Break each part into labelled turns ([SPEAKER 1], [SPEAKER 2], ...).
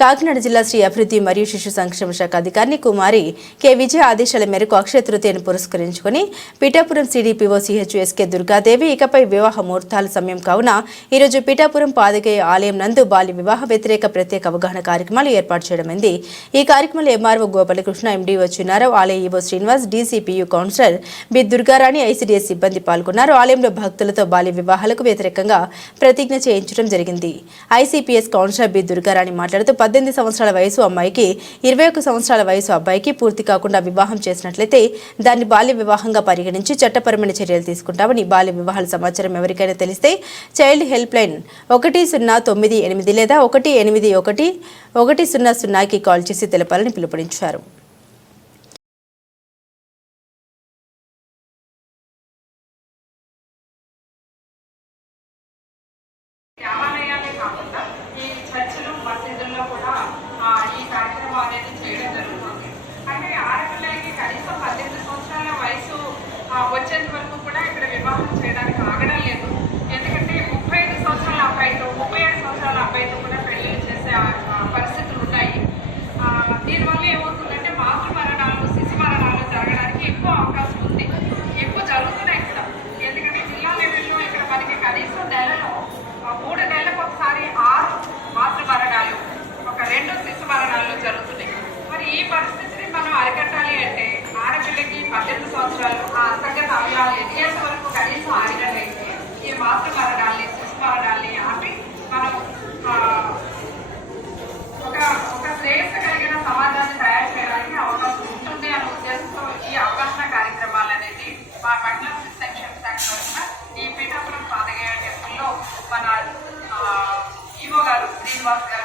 [SPEAKER 1] కాకినాడ జిల్లా శ్రీ అభివృద్ధి మరియు శిశు సంక్షేమ శాఖ అధికారిని కుమారి కె. విజయ ఆదేశాల మేరకు అక్షయ తృతీయను పురస్కరించుకుని పిఠాపురం సిడిపిఓ సిహెచ్ఎస్కే దుర్గాదేవి ఇకపై వివాహ ముహూర్తాల సమయం కావున ఈరోజు పిఠాపురం పాదగయ ఆలయం నందు బాల్య వివాహ వ్యతిరేక ప్రత్యేక అవగాహన కార్యక్రమాలు ఏర్పాటు చేయడమైంది ఈ కార్యక్రమంలో ఎంఆర్ఓ గోపాలకృష్ణ ఎండీఓ చిన్నారావు ఆలయ EO Srinivas DCPU counsellor B. Durgarani ICDS సిబ్బంది పాల్గొన్నారు. ఆలయంలో భక్తులతో బాల్య వివాహాలకు వ్యతిరేకంగా ప్రతిజ్ఞ చేయించడం జరిగింది. ICPS councillor B. దుర్గారాణి మాట్లాడుతూ పద్దెనిమిది సంవత్సరాల వయసు అమ్మాయికి ఇరవై ఒక సంవత్సరాల వయసు అబ్బాయికి పూర్తి కాకుండా వివాహం చేసినట్లయితే దాన్ని బాల్య వివాహంగా పరిగణించి చట్టపరమైన చర్యలు తీసుకుంటామని బాల్య వివాహాల సమాచారం ఎవరికైనా తెలిస్తే చైల్డ్ హెల్ప్ లైన్ ఒకటి సున్నా తొమ్మిది ఎనిమిది లేదా ఒకటి ఎనిమిది ఒకటి ఒకటి సున్నా సున్నాకి కాల్ చేసి తెలపాలని పిలుపునిచ్చారు.
[SPEAKER 2] సంవత్సరాలు ఆ అంతర్గత అవయాలు ఎదిగేంత వరకు కనీసం ఆగినట్లయితే ఈ మాతృ మరణాలని శిశు మరణాలని ఆపి మనం ఒక ఒక శ్రేయస్సు కలిగిన సమాజాన్ని తయారు చేయడానికి అవకాశం ఉంటుంది అనే ఉద్దేశంతో ఈ అవగాహన కార్యక్రమాలు అనేది మా పట్ల శిశు సంక్షేమ శాఖ తరఫున ఈ పీఠాపురం పాదగయ టెంపుల్లో మన ఈవో గారు శ్రీనివాస్ గారు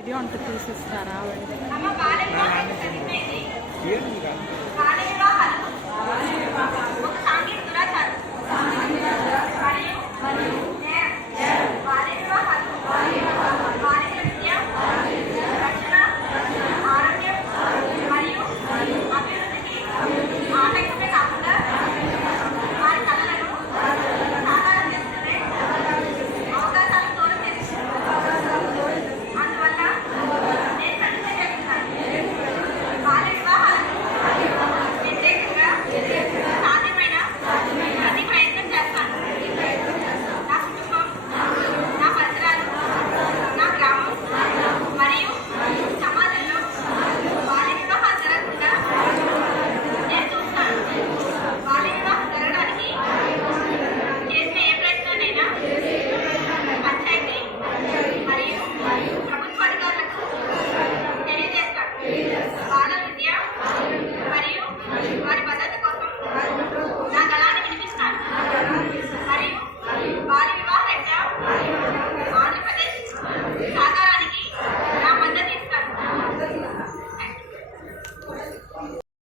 [SPEAKER 2] యూ
[SPEAKER 3] వీడియో అంత